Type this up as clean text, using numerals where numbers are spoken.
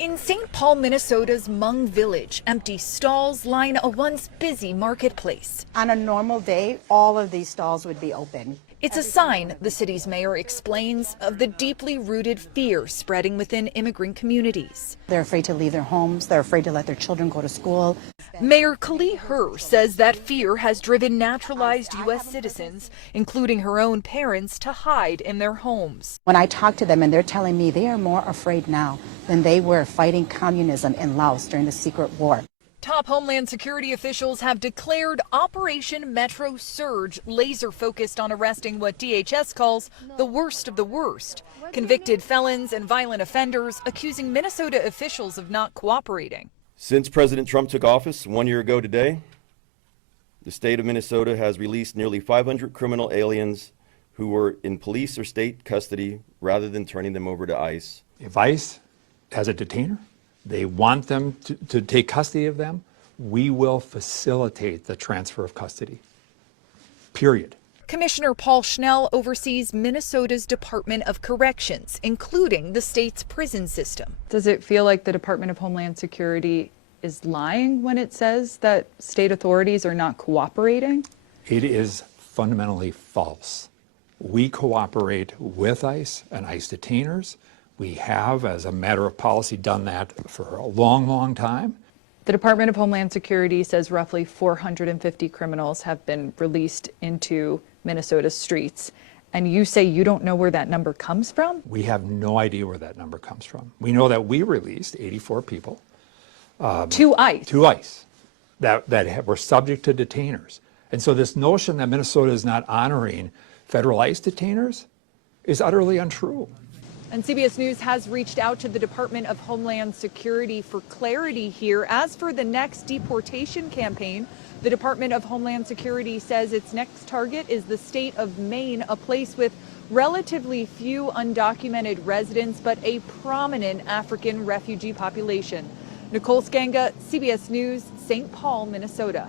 In St. Paul, Minnesota's Hmong village, empty stalls line a once busy marketplace. On a normal day, all of these stalls would be open. It's a sign, the city's mayor explains, of the deeply rooted fear spreading within immigrant communities. They're afraid to leave their homes. They're afraid to let their children go to school. Mayor Kali Her says that fear has driven naturalized U.S. citizens, including her own parents, to hide in their homes. When I talk to them and they're telling me they are more afraid now than they were fighting communism in Laos during the secret war. Top Homeland Security officials have declared Operation Metro Surge, laser focused on arresting what DHS calls the worst of the worst. Convicted felons and violent offenders accusing Minnesota officials of not cooperating. Since President Trump took office 1 year ago today, the state of Minnesota has released nearly 500 criminal aliens who were in police or state custody rather than turning them over to ICE. If ICE has a detainer, they want them to take custody of them, we will facilitate the transfer of custody, period. Commissioner Paul Schnell oversees Minnesota's Department of Corrections, including the state's prison system. Does it feel like the Department of Homeland Security is lying when it says that state authorities are not cooperating? It is fundamentally false. We cooperate with ICE and ICE detainers. We have, as a matter of policy, done that for a long, long time. The Department of Homeland Security says roughly 450 criminals have been released into Minnesota's streets. And you say you don't know where that number comes from? We have no idea where that number comes from. We know that we released 84 people. To ICE? To ICE, that were subject to detainers. And so this notion that Minnesota is not honoring federal ICE detainers is utterly untrue. And CBS News has reached out to the Department of Homeland Security for clarity here. As for the next deportation campaign, the Department of Homeland Security says its next target is the state of Maine, a place with relatively few undocumented residents, but a prominent African refugee population. Nicole Skanga, CBS News, St. Paul, Minnesota.